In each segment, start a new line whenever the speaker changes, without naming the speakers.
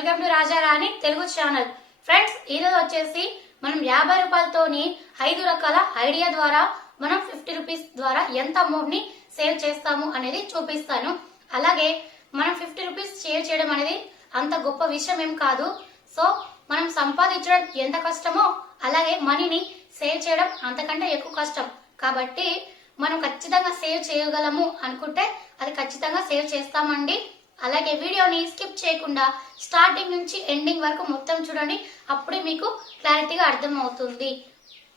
Welcome to Rajarani Telugu channel friends ఈరోజు వచ్చేసి మనం యాభై రూపాయలతోని ఐదు రకాల ఐడియా ద్వారా మనం ఫిఫ్టీ రూపీస్ ద్వారా ఎంత అమౌంట్ని సేవ్ చేస్తాము అనేది చూపిస్తాను. అలాగే మనం ఫిఫ్టీ రూపీస్ సేవ్ చేయడం అనేది అంత గొప్ప విషయం ఏం కాదు. సో మనం సంపాదించడం ఎంత కష్టమో అలాగే మనీని సేవ్ చేయడం అంతకంటే ఎక్కువ కష్టం. కాబట్టి మనం ఖచ్చితంగా సేవ్ చేయగలము అనుకుంటే అది ఖచ్చితంగా సేవ్ చేస్తామండి. అలాగే వీడియోని స్కిప్ చేయకుండా స్టార్టింగ్ నుంచి ఎండింగ్ వరకు మొత్తం చూడండి. అప్పుడే మీకు క్లారిటీగా అర్థమవుతుంది.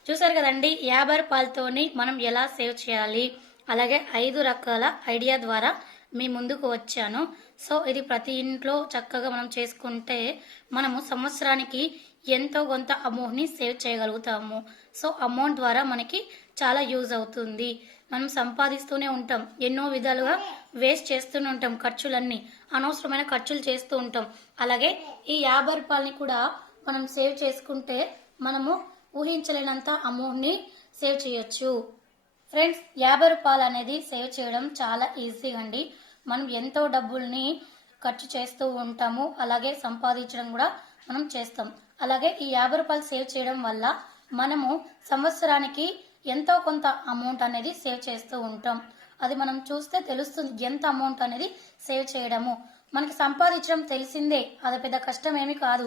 చూసారు కదండి యాభై రూపాయలతోని మనం ఎలా సేవ్ చేయాలి? అలాగే ఐదు రకాల ఐడియా ద్వారా మీ ముందుకు వచ్చాను. సో ఇది ప్రతి ఇంట్లో చక్కగా మనం చేసుకుంటే మనము సంవత్సరానికి ఎంతో కొంత అమౌంట్ని సేవ్ చేయగలుగుతాము. సో అమౌంట్ ద్వారా మనకి చాలా యూజ్ అవుతుంది. మనం సంపాదిస్తూనే ఉంటాం. ఎన్నో విధాలుగా వేస్ట్ చేస్తూనే ఉంటాం ఖర్చులన్నీ. అనవసరమైన ఖర్చులు చేస్తూ ఉంటాం. అలాగే ఈ యాభై రూపాయలని కూడా మనం సేవ్ చేసుకుంటే మనము ఊహించలేనంత అమౌంట్ని సేవ్ చేయొచ్చు. ఫ్రెండ్స్ యాభై రూపాయలు అనేది సేవ్ చేయడం చాలా ఈజీ అండి. మనం ఎంతో డబ్బుల్ని ఖర్చు చేస్తూ ఉంటాము. అలాగే సంపాదించడం కూడా మనం చేస్తాం. అలాగే ఈ యాభై రూపాయలు సేవ్ చేయడం వల్ల మనము సంవత్సరానికి ఎంతో కొంత అమౌంట్ అనేది సేవ్ చేస్తూ ఉంటాం. అది మనం చూస్తే తెలుస్తుంది ఎంత అమౌంట్ అనేది సేవ్ చేయడము. మనకి సంపాదించడం తెలిసిందే అది పెద్ద కష్టం ఏమీ కాదు.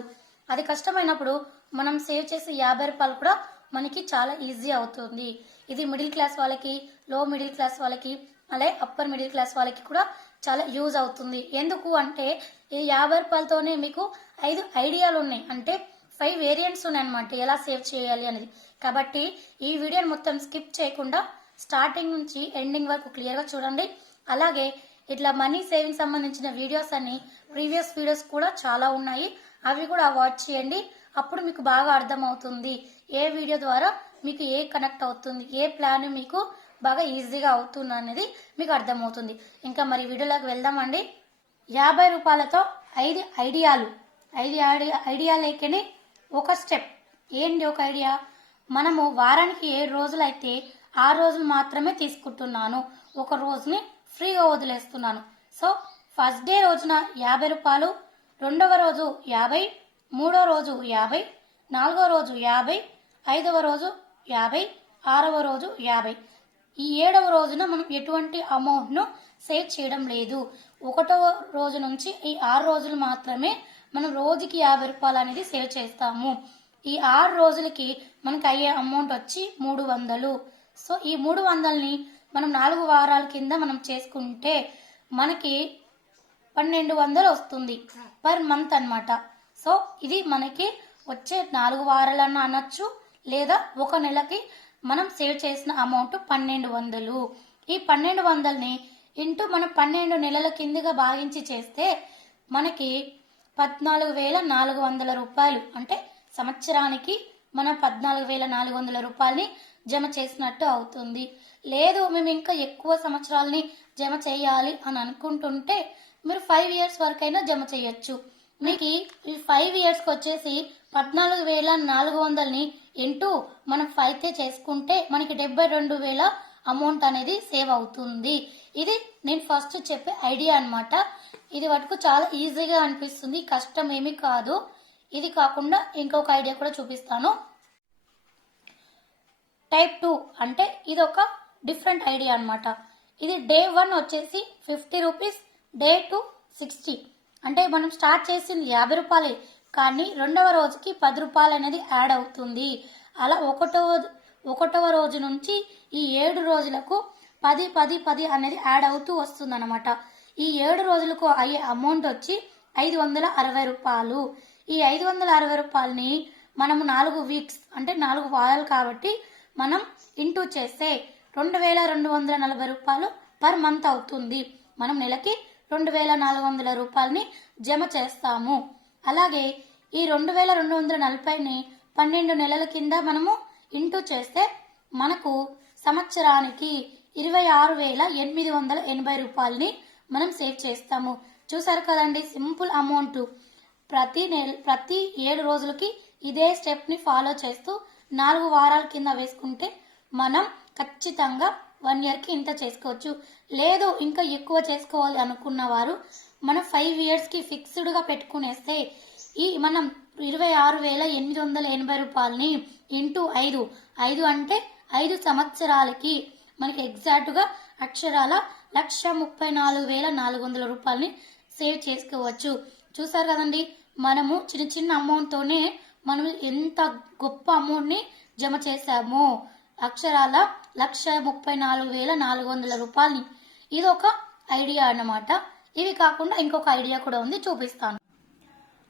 అది కష్టమైనప్పుడు మనం సేవ్ చేసే యాభై రూపాయలు కూడా మనకి చాలా ఈజీ అవుతుంది. ఇది మిడిల్ క్లాస్ వాళ్ళకి లో మిడిల్ క్లాస్ వాళ్ళకి అలాగే అప్పర్ మిడిల్ క్లాస్ వాళ్ళకి కూడా చాలా యూజ్ అవుతుంది. ఎందుకు అంటే ఈ యాభై రూపాయలతోనే మీకు ఐదు ఐడియాలు ఉన్నాయి. అంటే ఫైవ్ వేరియంట్స్ ఉన్నాయన్నమాట. ఎలా సేవ్ చేయాలి అనేది. కాబట్టి ఈ వీడియోని మొత్తం స్కిప్ చేయకుండా స్టార్టింగ్ నుంచి ఎండింగ్ వరకు క్లియర్గా చూడండి. అలాగే ఇట్లా మనీ సేవింగ్ సంబంధించిన వీడియోస్ అన్ని ప్రీవియస్ వీడియోస్ కూడా చాలా ఉన్నాయి. అవి కూడా వాచ్ చేయండి. అప్పుడు మీకు బాగా అర్థమవుతుంది ఏ వీడియో ద్వారా మీకు ఏ కనెక్ట్ అవుతుంది ఏ ప్లాన్ మీకు బాగా ఈజీగా అవుతుంది అనేది మీకు అర్థమవుతుంది. ఇంకా మరి వీడియోలోకి వెళ్దామండి. యాభై రూపాయలతో ఐదు ఐడియాలు. ఐదు ఐడియా ఐడియాలేకనే ఒక స్టెప్. ఏంటి ఒక ఐడియా? మనము వారానికి ఏడు రోజులు అయితే ఆ రోజులు మాత్రమే తీసుకుంటున్నాను. ఒక రోజుని ఫ్రీగా వదిలేస్తున్నాను. సో ఫస్ట్ డే రోజున యాభై రూపాయలు రెండవ రోజు యాభై మూడో రోజు యాభై నాలుగో రోజు యాభై ఐదవ రోజు యాభై ఆరవ రోజు యాభై. ఈ ఏడవ రోజున మనం ఎటువంటి అమౌంట్ను సేవ్ చేయడం లేదు. ఒకటవ రోజు నుంచి ఈ ఆరు రోజులు మాత్రమే మనం రోజుకి యాభై రూపాయలు అనేది సేవ్ చేస్తాము. ఈ ఆరు రోజులకి మనకి అయ్యే అమౌంట్ వచ్చి మూడు వందలు. సో ఈ మూడు వందలని మనం నాలుగు వారాల కింద మనం చేసుకుంటే మనకి పన్నెండు వందలు వస్తుంది పర్ మంత్ అన్నమాట. సో ఇది మనకి వచ్చే నాలుగు వారాలన్నా అనొచ్చు లేదా ఒక నెలకి మనం సేవ్ చేసిన అమౌంట్ పన్నెండు వందలు. ఈ పన్నెండు వందలని ఇంటూ మనం పన్నెండు నెలల కిందగా భాగించి చేస్తే మనకి పద్నాలుగు వేల నాలుగు వందల రూపాయలు. అంటే సంవత్సరానికి మనం పద్నాలుగు వేల నాలుగు వందల రూపాయలని జమ చేసినట్టు అవుతుంది. లేదు మేము ఇంకా ఎక్కువ సంవత్సరాలని జమ చేయాలి అని అనుకుంటుంటే మీరు ఫైవ్ ఇయర్స్ వరకైనా జమ చేయొచ్చు. మీకు ఈ ఫైవ్ ఇయర్స్కి వచ్చేసి పద్నాలుగు వేల నాలుగు వందలని ఇంటూ మనం ఫైవ్తే చేసుకుంటే మనకి డెబ్బై రెండు వేల అమౌంట్ అనేది సేవ్ అవుతుంది. ఇది నేను ఫస్ట్ చెప్పే ఐడియా అనమాట ఇది వరకు చాలా ఈజీగా అనిపిస్తుంది. కష్టం ఏమీ కాదు. ఇది కాకుండా ఇంకొక ఐడియా కూడా చూపిస్తాను. టైప్ టూ అంటే ఇది ఒక డిఫరెంట్ ఐడియా అనమాట ఇది డే వన్ వచ్చేసి fifty rupees day two sixty అంటే మనం స్టార్ట్ చేసింది యాభై రూపాయలే కానీ రెండవ రోజుకి పది రూపాయలు అనేది యాడ్ అవుతుంది. అలా ఒకటో ఒకటవ రోజు నుంచి ఈ ఏడు రోజులకు పది పది పది అనేది యాడ్ అవుతూ వస్తుందన్నమాట. ఈ ఏడు రోజులకు అయ్యే అమౌంట్ వచ్చి ఐదు వందల అరవై రూపాయలు. ఈ ఐదు వందల అరవై రూపాయలని మనము నాలుగు వీక్స్ అంటే నాలుగు వారాలు కాబట్టి మనం ఇంటూ చేస్తే రెండు వేల రెండు వందల నలభై రూపాయలు పర్ మంత్ అవుతుంది. మనం నెలకి రెండు వేల నాలుగు వందల రూపాయలని జమ చేస్తాము. అలాగే ఈ రెండు వేల రెండు వందల నలభైని పన్నెండు నెలల కింద మనము ఇంటూ చేస్తే మనకు సంవత్సరానికి ఇరవై ఆరు వేల ఎనిమిది వందల ఎనభై రూపాయలని మనం సేవ్ చేస్తాము. చూసారు కదండి సింపుల్ అమౌంట్. ప్రతి నెల ప్రతి ఏడు రోజులకి ఇదే స్టెప్ని ఫాలో చేస్తూ నాలుగు వారాల కింద వేసుకుంటే మనం ఖచ్చితంగా వన్ ఇయర్కి ఇంత చేసుకోవచ్చు. లేదు ఇంకా ఎక్కువ చేసుకోవాలి అనుకున్న వారు మనం ఫైవ్ ఇయర్స్కి ఫిక్స్డ్గా పెట్టుకునేస్తే ఈ మనం ఇరవై ఆరు వేల ఎనిమిది వందల ఎనభై రూపాయలని ఇంటూ ఐదు. ఐదు అంటే ఐదు సంవత్సరాలకి మనకి ఎగ్జాక్ట్గా అక్షరాల లక్ష ముప్పై నాలుగు వేల నాలుగు వందల రూపాయలని సేవ్ చేసుకోవచ్చు. చూసారు కదండి? మనము చిన్న చిన్న అమౌంట్తోనే మనం ఎంత గొప్ప అమౌంట్ని జమ చేశామో? అక్షరాల లక్ష ముప్పై నాలుగు వేల నాలుగు వందల రూపాయలని. ఇది ఒక ఐడియా అన్నమాట. ఇవి కాకుండా ఇంకొక ఐడియా కూడా ఉంది. చూపిస్తాను.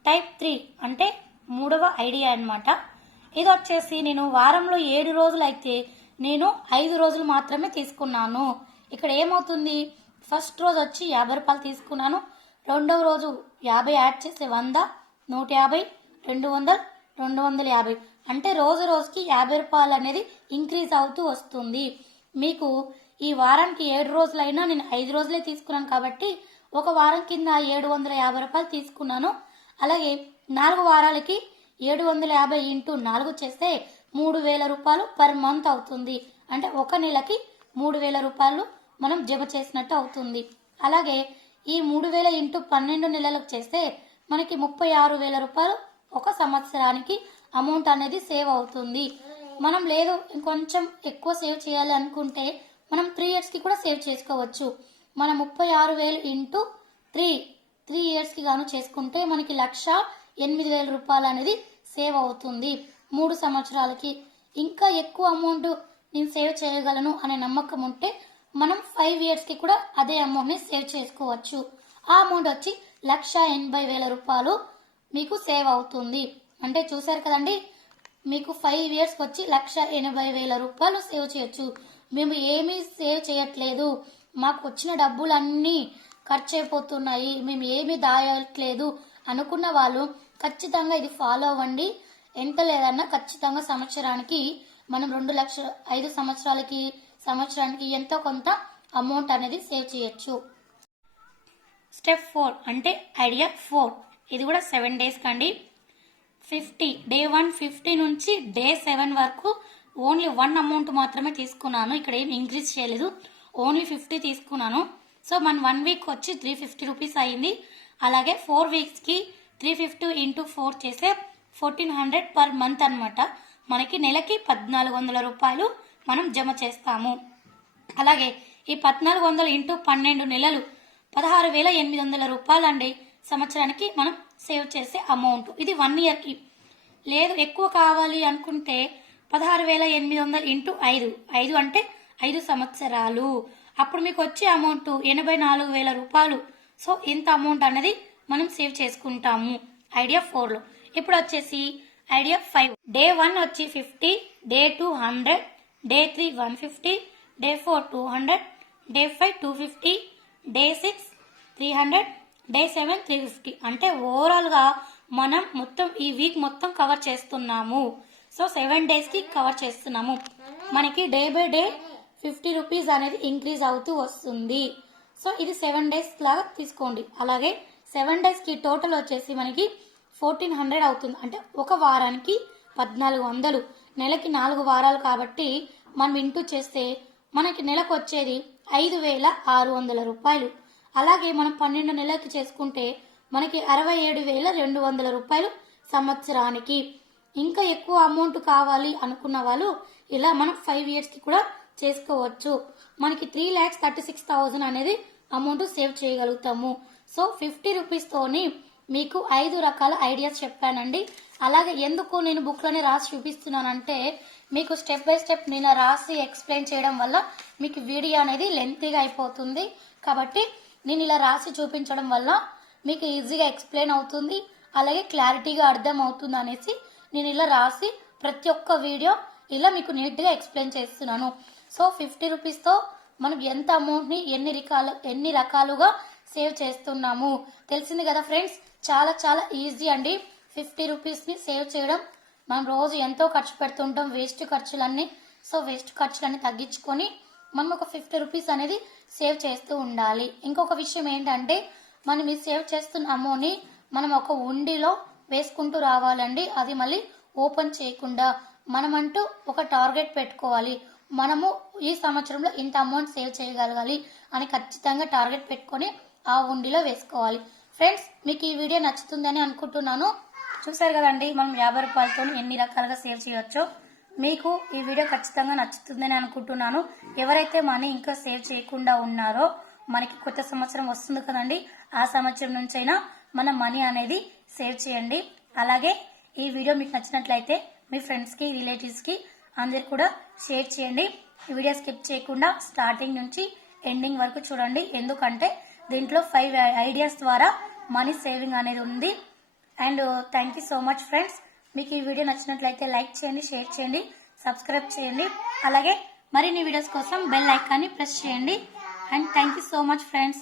టైప్ త్రీ అంటే మూడవ ఐడియా అనమాట ఇది వచ్చేసి నేను వారంలో ఏడు రోజులు అయితే నేను ఐదు రోజులు మాత్రమే తీసుకున్నాను. ఇక్కడ ఏమవుతుంది? ఫస్ట్ రోజు వచ్చి యాభై రూపాయలు తీసుకున్నాను. రెండవ రోజు యాభై యాడ్ చేస్తే వంద నూట యాభై రెండు వందలు రెండు వందల యాభై. అంటే రోజు రోజుకి యాభై రూపాయలు అనేది ఇంక్రీజ్ అవుతూ వస్తుంది. మీకు ఈ వారానికి ఏడు రోజులైనా నేను ఐదు రోజులే తీసుకున్నాను కాబట్టి ఒక వారం కింద ఏడు వందల యాభై రూపాయలు తీసుకున్నాను. అలాగే నాలుగు వారాలకి ఏడు వందల యాభై ఇంటూ నాలుగు చేస్తే మూడు వేల రూపాయలు పర్ మంత్ అవుతుంది. అంటే ఒక నెలకి మూడు వేల రూపాయలు మనం జమ చేసినట్టు అవుతుంది. అలాగే ఈ మూడు వేల ఇంటూ పన్నెండు నెలలకు చేస్తే మనకి ముప్పై ఆరు వేల రూపాయలు ఒక సంవత్సరానికి అమౌంట్ అనేది సేవ్ అవుతుంది. మనం లేదు ఇంకొంచెం ఎక్కువ సేవ్ చేయాలి అనుకుంటే మనం త్రీ ఇయర్స్కి కూడా సేవ్ చేసుకోవచ్చు. మన ముప్పై ఆరు వేలు ఇంటూ త్రీ త్రీ ఇయర్స్కి గాను చేసుకుంటే మనకి లక్ష ఎనిమిది వేల రూపాయలు అనేది సేవ్ అవుతుంది మూడు సంవత్సరాలకి. ఇంకా ఎక్కువ అమౌంట్ నేను సేవ్ చేయగలను అనే నమ్మకం ఉంటే మనం ఫైవ్ ఇయర్స్కి కూడా అదే అమౌంట్ని సేవ్ చేసుకోవచ్చు. ఆ అమౌంట్ వచ్చి లక్ష ఎనభై వేల రూపాయలు మీకు సేవ్ అవుతుంది. అంటే చూసారు కదండి మీకు ఫైవ్ ఇయర్స్కి వచ్చి లక్ష ఎనభై వేల రూపాయలు సేవ్ చేయొచ్చు. మేము ఏమీ సేవ్ చేయట్లేదు. మాకు వచ్చిన డబ్బులన్నీ ఖర్చు అయిపోతున్నాయి మేము ఏమి దాయట్లేదు అనుకున్న వాళ్ళు ఖచ్చితంగా ఇది ఫాలో అవ్వండి. ఎంత లేదన్నా ఖచ్చితంగా సంవత్సరానికి మనం రెండు లక్షల ఐదు సంవత్సరాలకి సంవత్సరానికి ఎంతో కొంత అమౌంట్ అనేది సేవ్ చేయొచ్చు. స్టెప్ ఫోర్ అంటే ఐడియా ఫోర్. ఇది కూడా సెవెన్ డేస్ కండి. ఫిఫ్టీ డే వన్ ఫిఫ్టీ నుంచి డే సెవెన్ వరకు ఓన్లీ వన్ అమౌంట్ మాత్రమే తీసుకున్నాను. ఇక్కడ ఏం ఇంక్రీజ్ చేయలేదు. ఓన్లీ ఫిఫ్టీ తీసుకున్నాను. సో మన వన్ వీక్ వచ్చి త్రీ ఫిఫ్టీ రూపీస్ అయింది. అలాగే ఫోర్ వీక్స్కి త్రీ ఫిఫ్టీ ఇంటూ ఫోర్ చేస్తే ఫోర్టీన్ హండ్రెడ్ పర్ మంత్ అనమాట మనకి నెలకి పద్నాలుగు వందల రూపాయలు మనం జమ చేస్తాము. అలాగే ఈ పద్నాలుగు వందలు ఇంటూ పన్నెండు నెలలు పదహారు వేల ఎనిమిది వందల రూపాయలు అండి సంవత్సరానికి మనం సేవ్ చేసే అమౌంట్. ఇది వన్ ఇయర్కి లేదు ఎక్కువ కావాలి అనుకుంటే పదహారు వేల ఎనిమిది వందలు ఇంటూ ఐదు. ఐదు అంటే ఐదు సంవత్సరాలు. అప్పుడు మీకు వచ్చే అమౌంట్ ఎనభై నాలుగు వేల రూపాయలు. సో ఇంత అమౌంట్ అనేది మనం సేవ్ చేసుకుంటాము. ఐడియా ఫోర్లో. ఇప్పుడు వచ్చేసి ఐడియా ఫైవ్. డే వన్ వచ్చి fifty day two hundred day three one fifty day four two hundred day five two fifty day six three hundred day seven three fifty. అంటే ఓవరాల్గా మనం మొత్తం ఈ వీక్ మొత్తం కవర్ చేస్తున్నాము. సో సెవెన్ డేస్కి cover చేస్తున్నాము. మనకి day by day fifty rupees అనేది ఇంక్రీజ్ అవుతూ వస్తుంది. సో ఇది సెవెన్ డేస్ లాగా తీసుకోండి. అలాగే సెవెన్ డేస్కి టోటల్ వచ్చేసి మనకి ఫోర్టీన్ హండ్రెడ్ అవుతుంది. అంటే ఒక వారానికి పద్నాలుగు వందలు. నెలకి నాలుగు వారాలు కాబట్టి మనం ఇంటూ చేస్తే మనకి నెలకు వచ్చేది ఐదు వేల ఆరు వందల రూపాయలు. అలాగే మనం పన్నెండు నెలలకి చేసుకుంటే మనకి అరవై ఏడు వేల రెండు వందల రూపాయలు సంవత్సరానికి. ఇంకా ఎక్కువ అమౌంట్ కావాలి అనుకున్న వాళ్ళు ఇలా మనం ఫైవ్ ఇయర్స్కి కూడా చేసుకోవచ్చు. మనకి three lakhs thirty six thousand అనేది అమౌంట్ సేవ్ చేయగలుగుతాము. సో ఫిఫ్టీ రూపీస్తోని మీకు ఐదు రకాల ఐడియాస్ చెప్పానండి. అలాగే ఎందుకు నేను బుక్లోనే రాసి చూపిస్తున్నానంటే మీకు స్టెప్ బై స్టెప్ నేను రాసి ఎక్స్ప్లెయిన్ చేయడం వల్ల మీకు వీడియో అనేది లెంతీగా అయిపోతుంది. కాబట్టి నేను ఇలా రాసి చూపించడం వల్ల మీకు ఈజీగా ఎక్స్ప్లెయిన్ అవుతుంది. అలాగే క్లారిటీగా అర్థం అవుతుంది అనేసి నేను ఇలా రాసి ప్రతి ఒక్క వీడియో ఇలా మీకు నీట్గా ఎక్స్ప్లెయిన్ చేస్తున్నాను. సో ఫిఫ్టీ రూపీస్తో మనం ఎంత అమౌంట్ని ఎన్ని రకాలు ఎన్ని రకాలుగా సేవ్ చేస్తున్నాము? తెలిసింది కదా ఫ్రెండ్స్ చాలా చాలా ఈజీ అండి. ఫిఫ్టీ రూపీస్ని సేవ్ చేయడం. మనం రోజు ఎంతో ఖర్చు పెడుతుంటాం వేస్ట్ ఖర్చులన్నీ. సో వేస్ట్ ఖర్చులన్నీ తగ్గించుకొని మనం ఒక ఫిఫ్టీ రూపీస్ అనేది సేవ్ చేస్తూ ఉండాలి. ఇంకొక విషయం ఏంటంటే మనం ఈ సేవ్ చేస్తున్న అమౌంట్ని మనం ఒక ఉండిలో వేసుకుంటూ రావాలండి. అది మళ్ళీ ఓపెన్ చేయకుండా. మనమంటూ ఒక టార్గెట్ పెట్టుకోవాలి. మనము ఈ సంవత్సరంలో ఇంత అమౌంట్ సేవ్ చేయగలగాలి అని ఖచ్చితంగా టార్గెట్ పెట్టుకొని ఆ ఉండిలో వేసుకోవాలి. ఫ్రెండ్స్ మీకు ఈ వీడియో నచ్చుతుందని అనుకుంటున్నాను. చూసారు కదండి మనం యాభై రూపాయలతో ఎన్ని రకాలుగా సేవ్ చేయొచ్చో. మీకు ఈ వీడియో ఖచ్చితంగా నచ్చుతుందని అనుకుంటున్నాను. ఎవరైతే మనీ ఇంకా సేవ్ చేయకుండా ఉన్నారో మనకి కొత్త సంవత్సరం వస్తుంది కదండి ఆ సంవత్సరం నుంచైనా మన మనీ అనేది సేవ్ చేయండి. అలాగే ఈ వీడియో మీకు నచ్చినట్లయితే మీ ఫ్రెండ్స్కి రిలేటివ్స్కి అందరికి కూడా షేర్ చేయండి. ఈ వీడియో స్కిప్ చేయకుండా స్టార్టింగ్ నుంచి ఎండింగ్ వరకు చూడండి. ఎందుకంటే దీంట్లో ఫైవ్ ఐడియాస్ ద్వారా మనీ సేవింగ్ అనేది ఉంది. And thank you so much friends. మీకు ఈ వీడియో నచ్చినట్లయితే లైక్ చేయండి షేర్ చేయండి సబ్స్క్రైబ్ చేయండి. అలాగే మరిన్ని వీడియోస్ కోసం బెల్ ఐకాన్ని ప్రెస్ చేయండి. And thank you so much friends.